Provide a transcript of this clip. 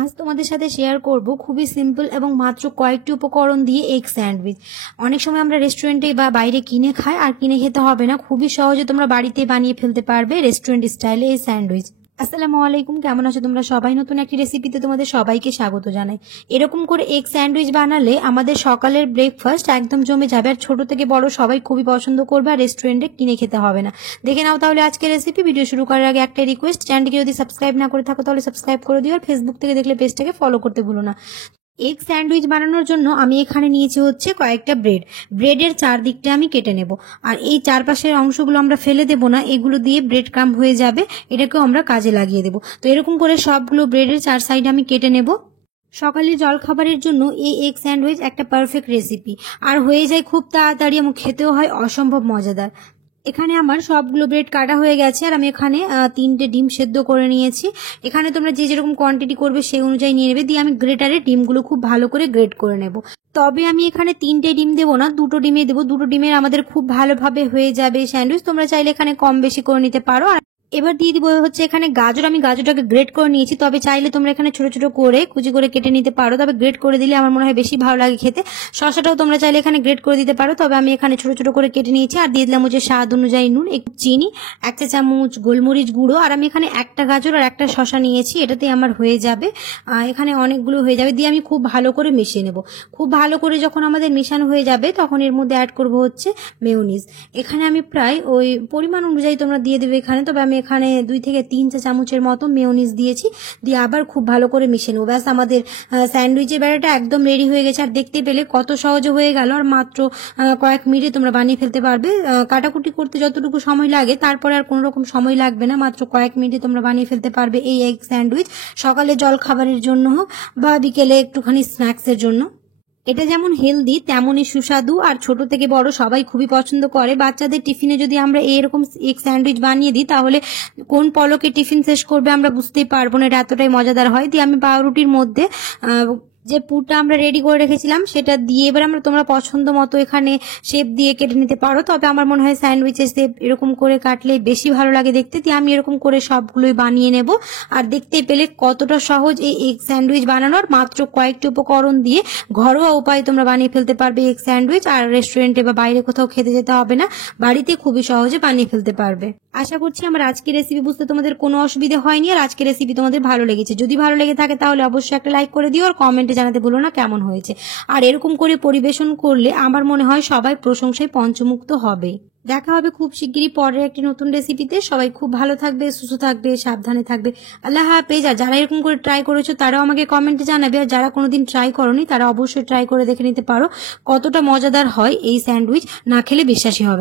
আজ তোমাদের সাথে শেয়ার করব খুবই সিম্পল এবং মাত্র কয়েকটি উপকরণ দিয়ে এগ স্যান্ডউইচ। অনেক সময় আমরা রেস্টুরেন্টে বা বাইরে কিনে খাই, আর কিনে খেতে হবে না, খুবই সহজে তোমরা বাড়িতে বানিয়ে ফেলতে পারবে রেস্টুরেন্ট স্টাইলে এই স্যান্ডউইচ। আসসালামু আলাইকুম, কেমন আছো তোমরা সবাই? নতুন একটি রেসিপিতে তোমাদের সবাইকে স্বাগত জানাই। এরকম করে এগ স্যান্ডউইচ বানালে আমাদের সকালের ব্রেকফাস্ট একদম জমে যাবে, আর ছোট থেকে বড় সবাই খুবই পছন্দ করবে, আর রেস্টুরেন্টে কিনে খেতে হবে না। দেখে নাও তাহলে আজকের রেসিপি। ভিডিও শুরু করার আগে একটা রিকোয়েস্ট, চ্যানেলটিকে যদি সাবস্ক্রাইব না করে থাকো তাহলে সাবস্ক্রাইব করে দিও, আর ফেসবুক থেকে দেখলে পেজটাকে ফলো করতে ভুলো না। এগ স্যান্ডউইচ বানানোর জন্য আমি এখানে নিয়েছি হচ্ছে কয়েকটা ব্রেডের চারদিকটা আমি কেটে নেব, আর এই চারপাশের অংশগুলো আমরা ফেলে দেব না, এগুলো দিয়ে ব্রেড ক্রাম্ব হয়ে যাবে, এটাকেও আমরা কাজে লাগিয়ে দেব। তো এরকম করে সবগুলো ব্রেডের চার সাইড আমি কেটে নেব। সকালের জলখাবারের জন্য এই এগ স্যান্ডউইচ একটা পারফেক্ট রেসিপি, আর হয়ে যায় খুব তাড়াতাড়ি এবং খেতেও হয় অসম্ভব মজাদার। এখানে আমার সবগুলো ব্রেড কাটা হয়ে গেছে, আর আমি এখানে 3টে ডিম সেদ্ধ করে নিয়েছি। এখানে তোমরা যে যেরকম কোয়ান্টিটি করবে সেই অনুযায়ী নিয়ে নেবে। দিয়ে আমি গ্রেটারে ডিমগুলো খুব ভালো করে গ্রেট করে নেব। তবে আমি এখানে 3টে ডিম দেবো না, 2টো ডিমে দেবো। 2টো ডিমের আমাদের খুব ভালোভাবে হয়ে যাবে স্যান্ডউইচ। তোমরা চাইলে এখানে কম বেশি করে নিতে পারো। এবার দিয়ে দিব হচ্ছে এখানে গাজর। আমি গাজরটাকে গ্রেট করে নিয়েছি, তবে চাইলে তোমরা এখানে ছোট ছোট করে কুচি করে কেটে নিতে পারো, তবে গ্রেট করে দিলে আমার মনে হয় বেশি ভালো লাগে খেতে। শসাটাও তোমরা চাইলে এখানে গ্রেট করে দিতে পারো, তবে আমি এখানে ছোট ছোট করে কেটে নিয়েছি। আর দিয়ে দিলাম হচ্ছে স্বাদ অনুযায়ী নুন, একটু চিনি, 1 চা চামচ গোলমরিচ গুঁড়ো। আর আমি এখানে একটা গাজর আর একটা শসা নিয়েছি, এটাতে আমার হয়ে যাবে। এখানে অনেকগুলো হয়ে যাবে। দিয়ে আমি খুব ভালো করে মিশিয়ে নেব। খুব ভালো করে যখন আমাদের মেশানো হয়ে যাবে তখন এর মধ্যে অ্যাড করব হচ্ছে মেয়োনিজ। এখানে আমি প্রায় ওই পরিমাণ অনুযায়ী তোমরা দিয়ে দেবে এখানে, তবে আমি এখানে 2 থেকে 3 চা চামচের মতো মেয়োনিজ দিয়েছি। দিয়ে আবার খুব ভালো করে মিশিয়ে নেবো। ব্যাস, আমাদের স্যান্ডউইচের ব্যাটারটা একদম রেডি হয়ে গেছে। আর দেখতে পেলে কত সহজে হয়ে গেল, আর মাত্র কয়েক মিনিটে তোমরা বানিয়ে ফেলতে পারবে। কাটাকুটি করতে যতটুকু সময় লাগে তারপরে আর কোনো রকম সময় লাগবে না, মাত্র কয়েক মিনিটে তোমরা বানিয়ে ফেলতে পারবে এই এগ স্যান্ডউইচ, সকালে জল খাবারের জন্য হোক বা বিকেলে একটুখানি স্ন্যাক্সের জন্য। এটা যেমন হেলদি তেমনই সুস্বাদু, আর ছোট থেকে বড় সবাই খুবই পছন্দ করে। বাচ্চাদের টিফিনে যদি আমরা এরকম এগ স্যান্ডউইচ বানিয়ে দিই তাহলে কোন পলকে টিফিন শেষ করবে আমরা বুঝতেই পারবো না, এটা এতটাই মজাদার হয়। দিয়ে আমি পাউরুটির মধ্যে যে পুরটা আমরা রেডি করে রেখেছিলাম সেটা দিয়ে এবার তোমরা পছন্দ মতো এখানে শেপ দিয়ে কেটে নিতে পারো, তবে আমার মনে হয় স্যান্ডউইচের শেপ এরকম করে কাটলে বেশি ভালো লাগে দেখতে। দিয়ে আমি এরকম করে সবগুলোই বানিয়ে নেব। আর দেখতে পেলে কতটা সহজ এই এগ স্যান্ডউইচ বানানোর, মাত্র কয়েকটি উপকরণ দিয়ে ঘরোয়া উপায়ে তোমরা বানিয়ে ফেলতে পারবে এগ স্যান্ডউইচ। আর রেস্টুরেন্টে বা বাইরে কোথাও খেতে যেতে হবে না, বাড়িতে খুবই সহজে বানিয়ে ফেলতে পারবে। আশা করছি আমার আজকের রেসিপি বুঝতে তোমাদের কোনো অসুবিধা হয়নি, আর আজকের রেসিপি তোমাদের ভালো লেগেছে। যদি ভালো লেগে থাকে তাহলে অবশ্যই একটা লাইক করে দিও, আর কমেন্টে জানাতে ভুলো না কেমন হয়েছে। আর এরকম করে পরিবেশন করলে আমার মনে হয় সবাই প্রশংসায় পঞ্চমুক্ত হবে। দেখা হবে খুব শিগগিরই পরের একটি নতুন রেসিপিতে। সবাই খুব ভালো থাকবে, সুস্থ থাকবে, সাবধানে থাকবে। আল্লাহ হাফেজ। আর যারা এরকম করে ট্রাই করেছো তারাও আমাকে কমেন্টে জানাবে, আর যারা কোনোদিন ট্রাই করোনি তারা অবশ্যই ট্রাই করে দেখে নিতে পারো কতটা মজাদার হয় এই স্যান্ডউইচ, না খেলে বিশ্বাসই হবে।